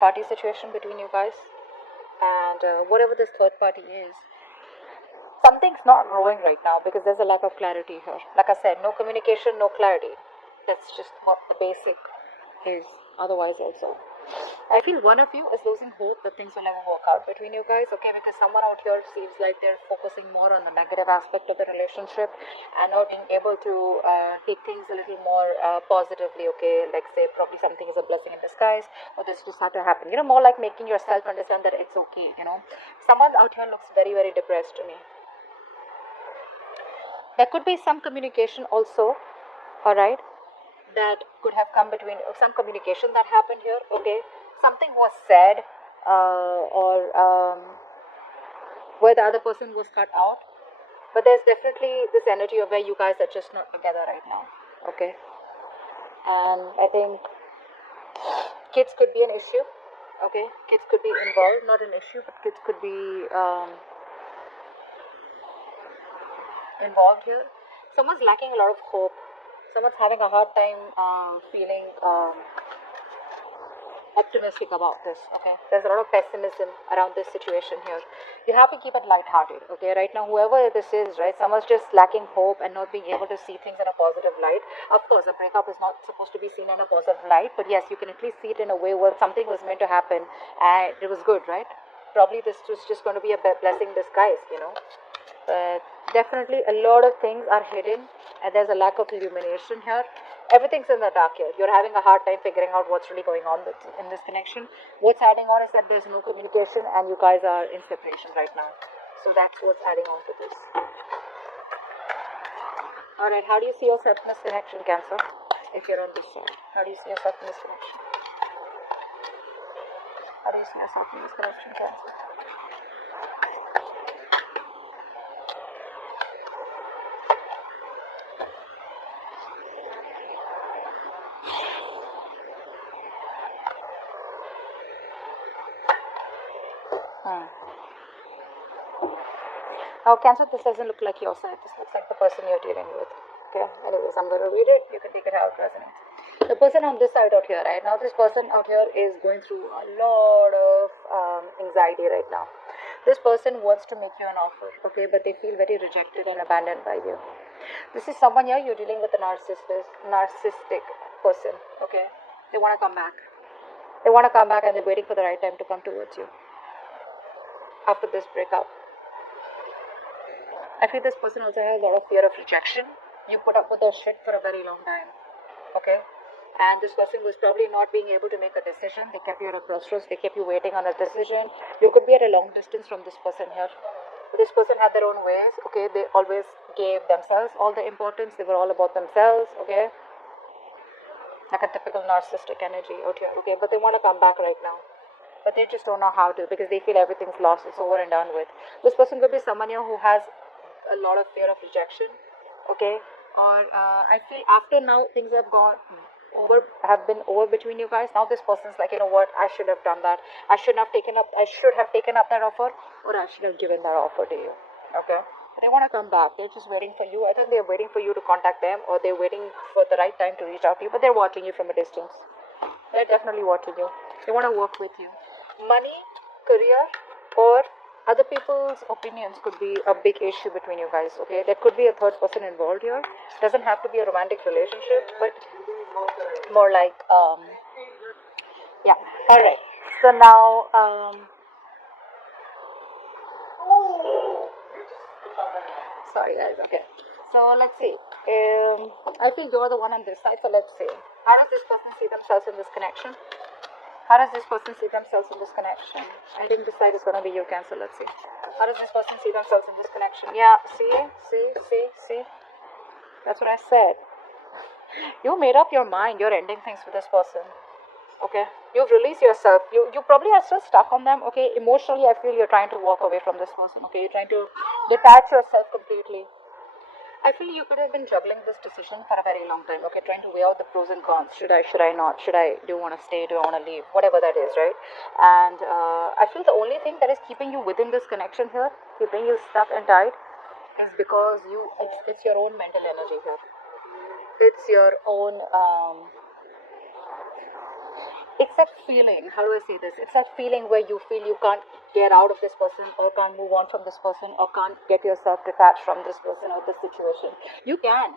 party situation between you guys, and whatever this third party is, something's not growing right now because there's a lack of clarity here. Like I said, no communication, no clarity. That's just what the basic is. Otherwise, also, I feel one of you is losing hope that things will ever work out between you guys, okay? Because someone out here seems like they're focusing more on the negative aspect of the relationship and not being able to take things a little more positively, okay? Like, say, probably something is a blessing in disguise, or this just had to happen. You know, more like making yourself understand that it's okay, you know? Someone out here looks very, very depressed to me. There could be some communication also, alright, that could have come between some communication that happened here, okay? Something was said, or where the other person was cut out, but there's definitely this energy of where you guys are just not together right now, okay? And I think kids could be an issue, okay? Kids could be involved, not an issue, but kids could be involved here. Someone's lacking a lot of hope. Someone's having a hard time feeling optimistic about this, okay? There's a lot of pessimism around this situation here. You have to keep it lighthearted, okay? Right now, whoever this is, right, someone's just lacking hope and not being able to see things in a positive light. Of course, a breakup is not supposed to be seen in a positive light, but yes, you can at least see it in a way where something was meant to happen and it was good, right? Probably this was just going to be a blessing in disguise, you know? But definitely a lot of things are hidden and there's a lack of illumination here. Everything's in the dark here. You're having a hard time figuring out what's really going on in this connection. What's adding on is that there's no communication and you guys are in separation right now. So that's what's adding on to this. Alright, how do you see yourself in this connection, Cancer? If you're on this side, how do you see yourself in this connection? How do you see yourself in this connection, Cancer? Now, Cancer, this doesn't look like your side. This looks like the person you're dealing with. Okay, anyways, I'm going to read it. You can take it how it resonates. The person on this side out here, right now, this person out here is going through a lot of anxiety right now. This person wants to make you an offer, okay, but they feel very rejected and abandoned by you. This is someone here, you're dealing with a narcissistic person, okay. They want to come back. They want to come back and they're waiting for the right time to come towards you after this breakup. I feel this person also has a lot of fear of rejection. You put up with their shit for a very long time, okay? And this person was probably not being able to make a decision. They kept you at a crossroads. They kept you waiting on a decision. You could be at a long distance from this person here. This person had their own ways, okay? They always gave themselves all the importance. They were all about themselves, okay? Like a typical narcissistic energy out here, okay? But they want to come back right now. But they just don't know how to because they feel everything's lost. It's over and done with. This person could be someone here who has a lot of fear of rejection, okay, or I feel after now things have been over between you guys. Now this person's like, you know what, I should have done that. I should have taken up that offer, or I should have given that offer to you, okay. They want to come back. They're just waiting for you. I think they're waiting for you to contact them, or they're waiting for the right time to reach out to you. But they're watching you from a distance. They're definitely watching you. They want to work with you. Money, career, or other people's opinions could be a big issue between you guys, okay? There could be a third person involved here. Doesn't have to be a romantic relationship, but more like, yeah. Alright, so now, sorry guys, okay. So let's see. I feel you're the one on this side, so let's see. How does this person see themselves in this connection? How does this person see themselves in this connection? I think this side is going to be you, Cancer. Let's see. How does this person see themselves in this connection? Yeah, see. That's what I said. You made up your mind. You're ending things with this person. Okay? You've released yourself. You probably are still stuck on them. Okay? Emotionally, I feel you're trying to walk away from this person. Okay? You're trying to detach yourself completely. I feel you could have been juggling this decision for a very long time, okay, trying to weigh out the pros and cons. Should I not? Do you want to stay? Do I want to leave? Whatever that is, right? And I feel the only thing that is keeping you within this connection here, keeping you stuck and tight, is because it's your own mental energy here. It's your own it's that feeling, how do I say this? It's that feeling where you feel you can't get out of this person, or can't move on from this person, or can't get yourself detached from this person or this situation. You can.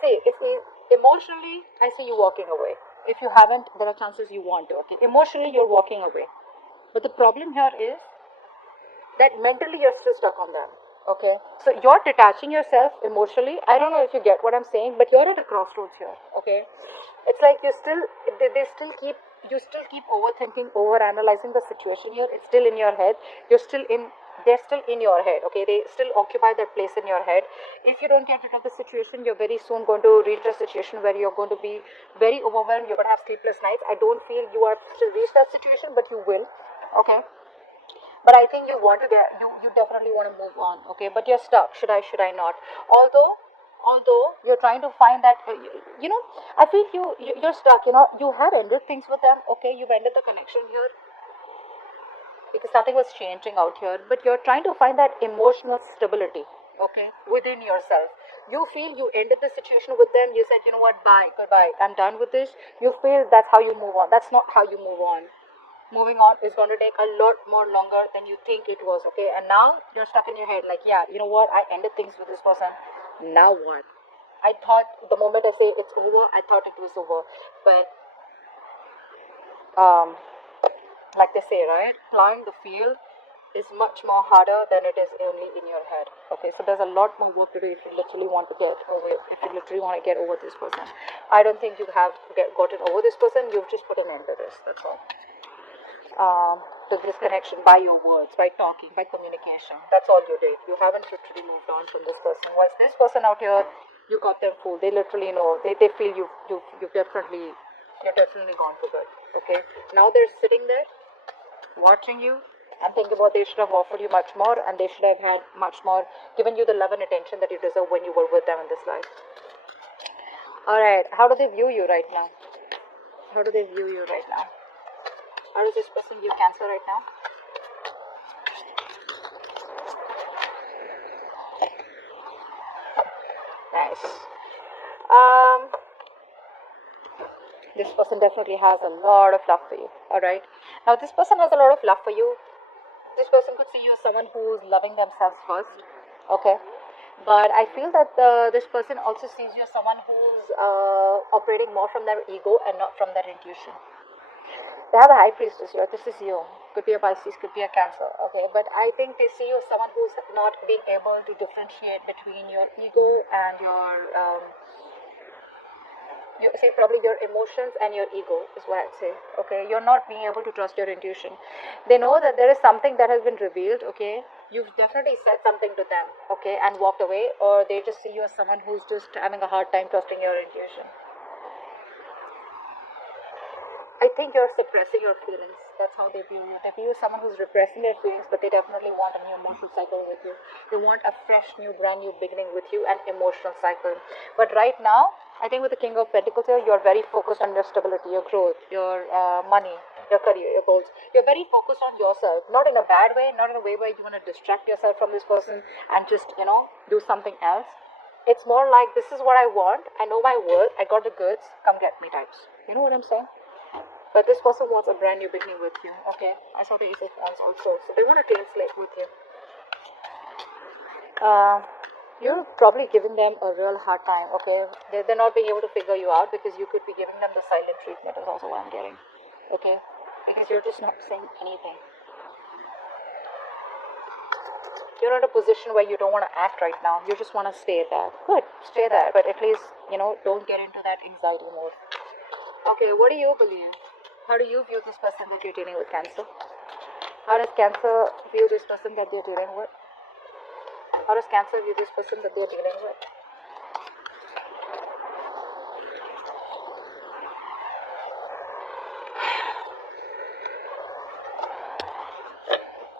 See, if we, emotionally, I see you walking away. If you haven't, there are chances you want to, okay? Emotionally, you're walking away. But the problem here is that mentally you're still stuck on them. Okay, so you're detaching yourself emotionally. I don't know if you get what I'm saying, but you're at a crossroads here. Okay, it's like you still, they still keep, you still keep overthinking, over analyzing the situation here. It's still in your head. You're still in, they're still in your head. Okay, they still occupy that place in your head. If you don't get rid of the situation, you're very soon going to reach a situation where you're going to be very overwhelmed. You're going to have sleepless nights. I don't feel you are to reach that situation, but you will. Okay, but I think you want to get, you definitely want to move on. Okay, but you're stuck. Should I not? Although you're trying to find that, you know, I feel you're stuck. You know, you have ended things with them. Okay, you've ended the connection here because nothing was changing out here, but you're trying to find that emotional stability, okay, within yourself. You feel you ended the situation with them, you said, you know what, bye, goodbye, I'm done with this. You feel that's how you move on. That's not how you move on. Moving on is going to take a lot more longer than you think it was, okay? And now you're stuck in your head, like, yeah, you know what, I ended things with this person, now what? I thought the moment I say it's over, I thought it was over, but um like they say, right, plowing the field is much more harder than it is only in your head. Okay, so there's a lot more work to do if you literally want to get over, if you literally want to get over this person. I don't think you have gotten over this person. You've just put an end to this. That's all. To this connection by your words, by talking, by communication. That's all you did. You haven't literally moved on from this person. Whilst this person out here, you got them fooled. They literally know. They feel you've definitely, you're definitely gone for good. Okay. Now they're sitting there watching you and thinking about they should have offered you much more, and they should have had much more, given you the love and attention that you deserve when you were with them in this life. Alright, how do they view you right now? How do they view you right now? How does this person view Cancer right now? Nice. This person definitely has a lot of love for you. Alright. Now this person has a lot of love for you. This person could see you as someone who's loving themselves first. Okay. But I feel that this person also sees you as someone who's operating more from their ego and not from their intuition. They have a high priestess here. This is you. Could be a Pisces, could be a Cancer. Okay, but I think they see you as someone who's not being able to differentiate between your ego and your you say probably your emotions and your ego is what I'd say. Okay, you're not being able to trust your intuition. They know that there is something that has been revealed. Okay, you've definitely said something to them. Okay, and walked away, or they just see you as someone who's just having a hard time trusting your intuition. I think you're suppressing your feelings. That's how they view you. They view you as someone who's repressing their feelings, but they definitely want a new emotional cycle with you. They want a fresh, new, brand new beginning with you, an emotional cycle. But right now, I think with the King of Pentacles here, you're very focused on your stability, your growth, your money, your career, your goals. You're very focused on yourself, not in a bad way, not in a way where you want to distract yourself from this person and just, you know, do something else. It's more like, this is what I want, I know my worth, I got the goods, come get me types. You know what I'm saying? But this person wants a brand new beginning with you, okay? I saw the Ace of Wands also. So they want a clean slate with you. You're probably giving them a real hard time, okay? They're not being able to figure you out because you could be giving them the silent treatment is also what I'm getting, okay? Because you're just not saying anything. You're in a position where you don't want to act right now. You just want to stay there. Good, stay there. But at least, you know, don't get into that anxiety mode. Okay, what do you believe? How do you view this person that you're dealing with, Cancer? How does Cancer view this person that they're dealing with? How does Cancer view this person that they're dealing with?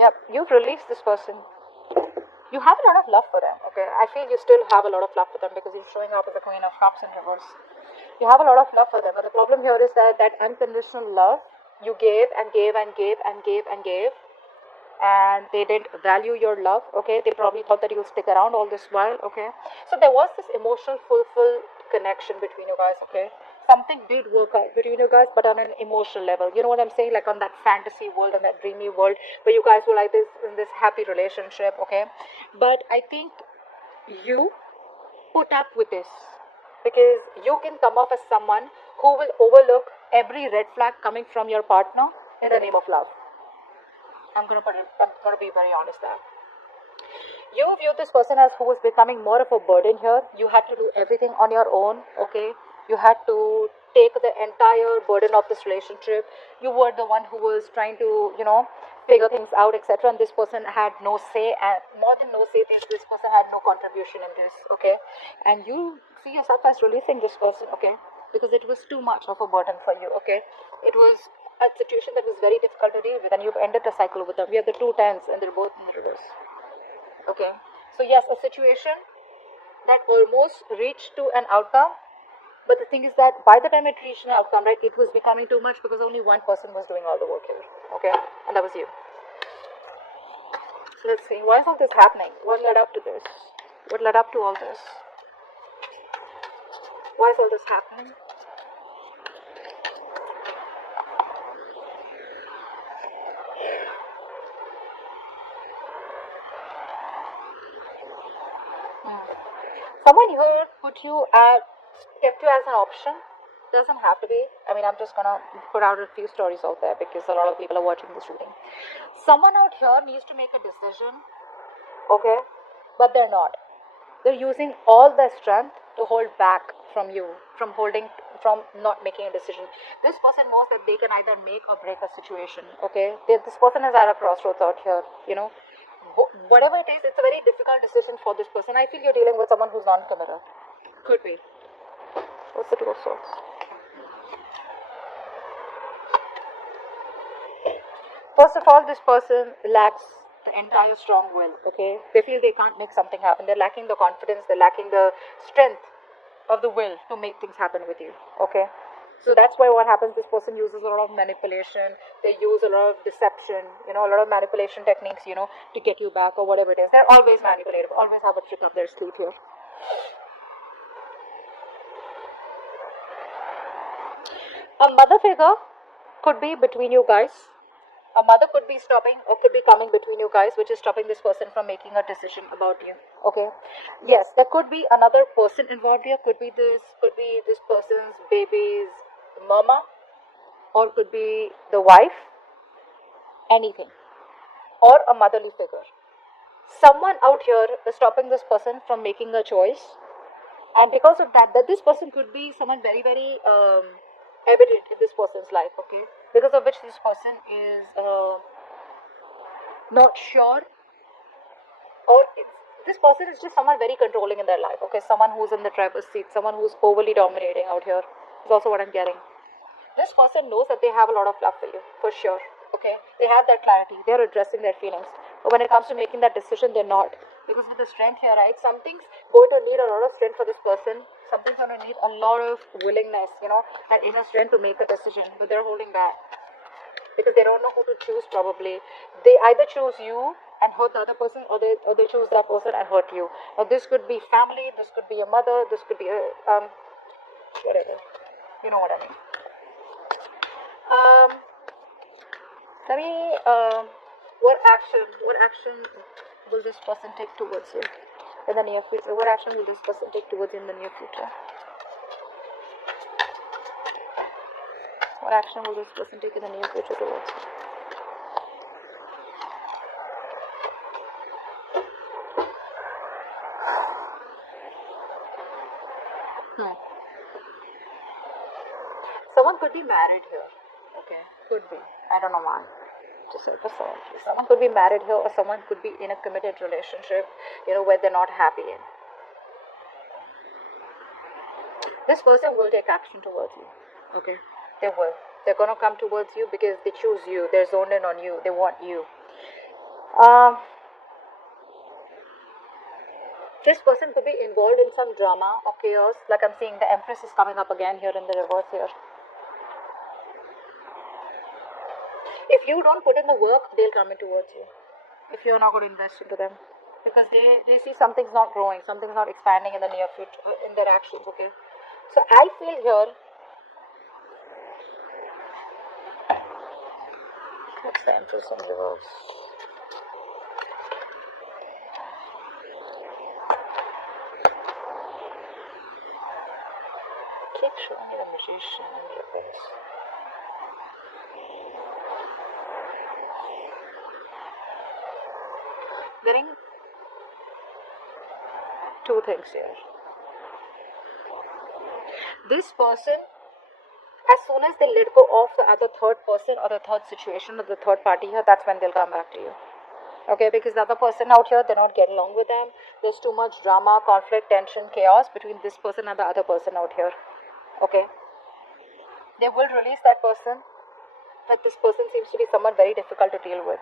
Yep, you've released this person. You have a lot of love for them, okay? I feel you still have a lot of love for them because you're showing up as the Queen of Cups in reverse. You have a lot of love for them, but the problem here is that that unconditional love you gave and gave and gave and gave and gave, and they didn't value your love, okay? They probably thought that you'll stick around all this while, okay? So there was this emotional fulfilled connection between you guys, okay? something did work out between you guys, but on an emotional level. You know what I'm saying? Like on that fantasy world, on that dreamy world, where you guys were like this in this happy relationship, okay? But I think you put up with this because you can come off as someone who will overlook every red flag coming from your partner in the name of love. I'm gonna be very honest there. You view this person as who is becoming more of a burden here. You had to do everything on your own, okay? You had to take the entire burden of this relationship. You were the one who was trying to, figure things out, etc. And this person had no say, and more than no say, this person had no contribution in this, okay? And you see yourself as releasing this person, okay? Because it was too much of a burden for you, okay? It was a situation that was very difficult to deal with, and you've ended the cycle with them. We have the two tens, and they're both in reverse. Okay, so yes, a situation that almost reached to an outcome, but the thing is that by the time it reached an outcome, right, it was becoming too much because only one person was doing all the work here, okay, and that was you. So let's see, why is all this happening? What led up to this? What led up to all this? Why is all this happening? Someone here kept you as an option. Doesn't have to be. I mean, I'm just gonna put out a few stories out there because a lot of people are watching this reading. Someone out here needs to make a decision, okay, but they're not. They're using all their strength to hold back from you, from not making a decision. This person knows that they can either make or break a situation, okay? This person is at a crossroads out here, whatever it is, it's a very difficult decision for this person. I feel you're dealing with someone who's non-committal. Could be. What's the Two of Swords? First of all, this person lacks the entire strong will, okay? They feel they can't make something happen. They're lacking the confidence, they're lacking the strength of the will to make things happen with you, okay? So that's why what happens, this person uses a lot of manipulation, they use a lot of deception, a lot of manipulation techniques, to get you back or whatever it is. They're always manipulative, always have a trick up their sleeve here. A mother figure could be between you guys. A mother could be stopping or could be coming between you guys, which is stopping this person from making a decision about you, okay? Yes, there could be another person involved here. Could be this person's baby's mama, or could be the wife, anything, or a motherly figure. Someone out here is stopping this person from making a choice, and because of that this person could be someone very, very evident in this person's life, okay, because of which this person is not sure, or this person is just someone very controlling in their life, okay, someone who's in the driver's seat, someone who's overly dominating out here is also what I'm getting. This person knows that they have a lot of love for you, for sure, okay, they have that clarity, they're addressing their feelings, but when it comes to making that decision, they're not, because with the strength here, right, something's going to need a lot of strength for this person, something's going to need a lot of willingness, that inner strength to make a decision, but they're holding back because they don't know who to choose. Probably they either choose you and hurt the other person, or they choose that person and hurt you. Now this could be family, this could be a mother, this could be a whatever, you know what I mean. Let me what action will this person take towards you in the near future? What action will this person take towards you in the near future? What action will this person take in the near future towards you? Someone could be married here. Okay, could be. I don't know why. Just for someone could be married here, or someone could be in a committed relationship, where they're not happy in. This person will take action towards you. Okay, they will. They're gonna come towards you because they choose you. They're zoned in on you. They want you. This person could be involved in some drama or chaos. Like I'm seeing, the Empress is coming up again here in the reverse here. If you don't put in the work, they'll come in towards you. If you're not going to invest into them, because they see something's not growing, something's not expanding in the near future, in their actions. Okay, so I feel here The Empress in reverse. Keep showing me the Magician in reverse. Getting two things here. This person, as soon as they let go of the other third person or the third situation or the third party here, that's when they'll come back to you. Okay, because the other person out here, they're not getting along with them. There's too much drama, conflict, tension, chaos between this person and the other person out here. Okay, they will release that person, but this person seems to be someone very difficult to deal with.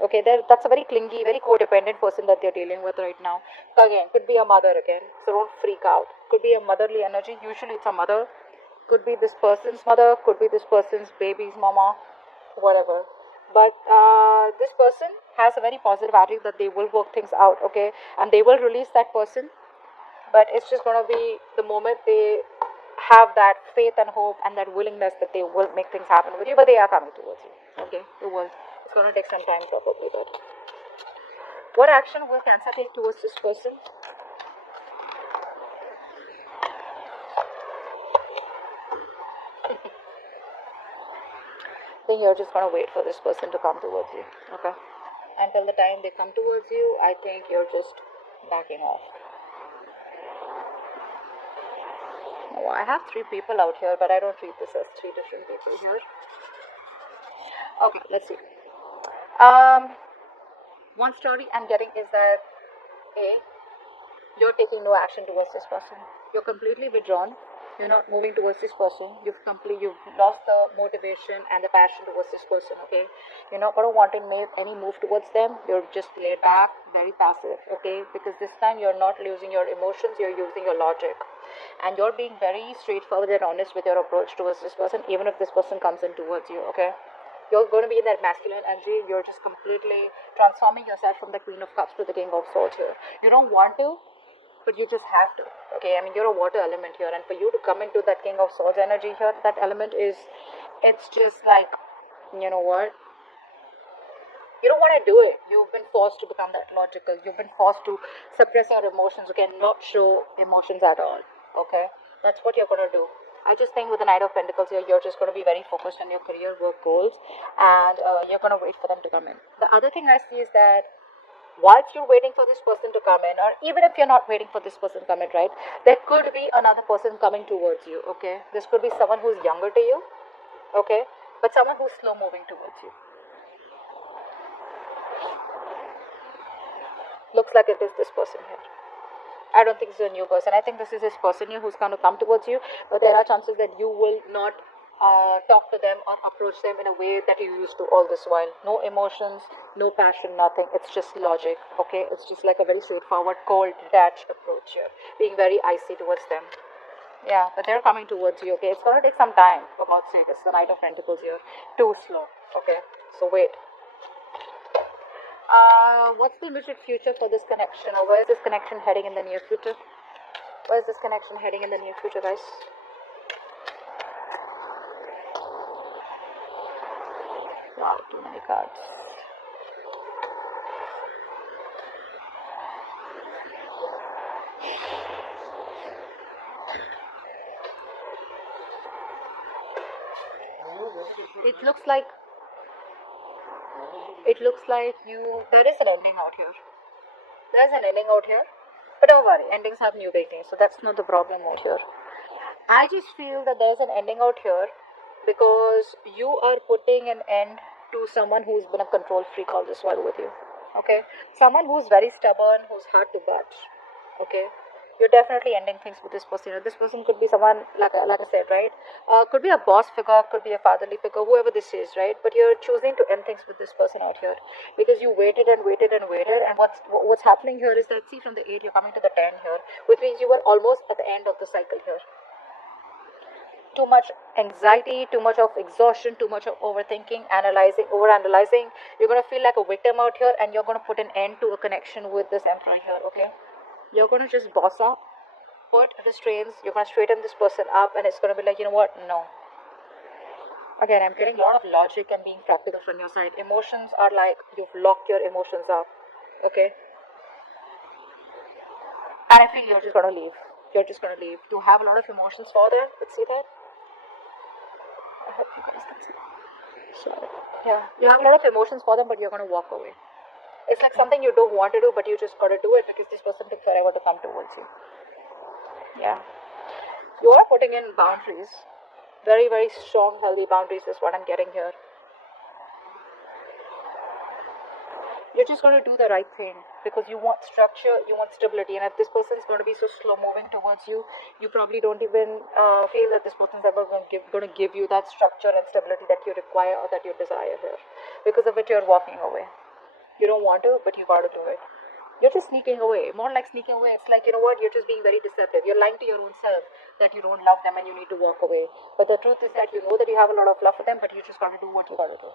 Okay, that's a very clingy, very codependent person that they're dealing with right now. Again, could be a mother again, so don't freak out. Could be a motherly energy. Usually it's a mother. Could be this person's mother, could be this person's baby's mama, whatever. But this person has a very positive attitude that they will work things out, okay? And they will release that person. But it's just going to be the moment they have that faith and hope and that willingness that they will make things happen with you. But they are coming towards you, okay? It's going to take some time probably. But what action will Cancer take towards this person? Then you're just going to wait for this person to come towards you, okay? Until the time they come towards you, I think you're just backing off. Oh, I have three people out here, but I don't treat this as three different people here. Okay, let's see. One story I'm getting is that A, you're taking no action towards this person. You're completely withdrawn. You're not moving towards this person. You've lost the motivation and the passion towards this person, okay? You're not going to want to make any move towards them. You're just laid back, very passive, okay? Because this time you're not using your emotions, you're using your logic. And you're being very straightforward and honest with your approach towards this person, even if this person comes in towards you, okay? You're going to be in that masculine energy. You're just completely transforming yourself from the Queen of Cups to the King of Swords here. You don't want to, but you just have to, okay? I mean, you're a water element here, and for you to come into that King of Swords energy here, that element it's just like, you know what? You don't want to do it. You've been forced to become that logical. You've been forced to suppress your emotions. You cannot show emotions at all, okay? That's what you're going to do. I just think with the Knight of Pentacles here, you're just going to be very focused on your career, work goals, and you're going to wait for them to come in. The other thing I see is that whilst you're waiting for this person to come in, or even if you're not waiting for this person to come in, right, there could be another person coming towards you, okay? This could be someone who's younger to you, okay, but someone who's slow moving towards you. Looks like it is this person here. I don't think this is a new person. I think this is this person here who's going to come towards you, but there are chances that you will not talk to them or approach them in a way that you used to all this while. No emotions, no passion, nothing. It's just logic, okay? It's just like a very straightforward, cold, detached approach here, being very icy towards them. Yeah, but they're coming towards you, okay? It's going to take some time, for God's sake. It's the Knight of Pentacles here. Too slow, okay? So wait. What's the immediate future for this connection, or where is this connection heading in the near future? Where is this connection heading in the near future, guys? Wow, too many cards. It looks like there is an ending out here. There's an ending out here. But don't worry, endings have new beginnings, so that's not the problem out here. I just feel that there's an ending out here because you are putting an end to someone who's been a control freak all this while with you. Okay? Someone who's very stubborn, who's hard to budge. Okay? You're definitely ending things with this person. This person could be someone, like I said, right? Could be a boss figure, could be a fatherly figure, whoever this is, right? But you're choosing to end things with this person out here because you waited and waited and waited. And what's happening here is that, see, from the 8, you're coming to the 10 here, which means you were almost at the end of the cycle here. Too much anxiety, too much of exhaustion, too much of overthinking, overanalyzing. You're going to feel like a victim out here, and you're going to put an end to a connection with this Emperor here, okay? You're going to just boss up, put restraints, you're going to straighten this person up, and it's going to be like, you know what, no. Again, I'm getting a lot of logic and being practical from your side. Emotions are like you've locked your emotions up. Okay? And I feel you're just gonna leave. You're just gonna leave. You have a lot of emotions for them. Let's see that. I hope you guys can see. Sorry. Yeah. You have a lot of emotions for them, but you're gonna walk away. It's like something you don't want to do, but you just gotta do it because this person took forever to come towards you. Yeah. You are putting in boundaries. Very, very strong, healthy boundaries is what I'm getting here. You're just going to do the right thing because you want structure, you want stability. And if this person is going to be so slow moving towards you, you probably don't even feel that this person is ever going to give you that structure and stability that you require or that you desire here. Because of it, you're walking away. You don't want to, but you got to do it. You're just sneaking away. More like sneaking away. It's like, you know what, you're just being very deceptive. You're lying to your own self that you don't love them and you need to walk away. But the truth is that you know that you have a lot of love for them, but you just got to do what you got to do.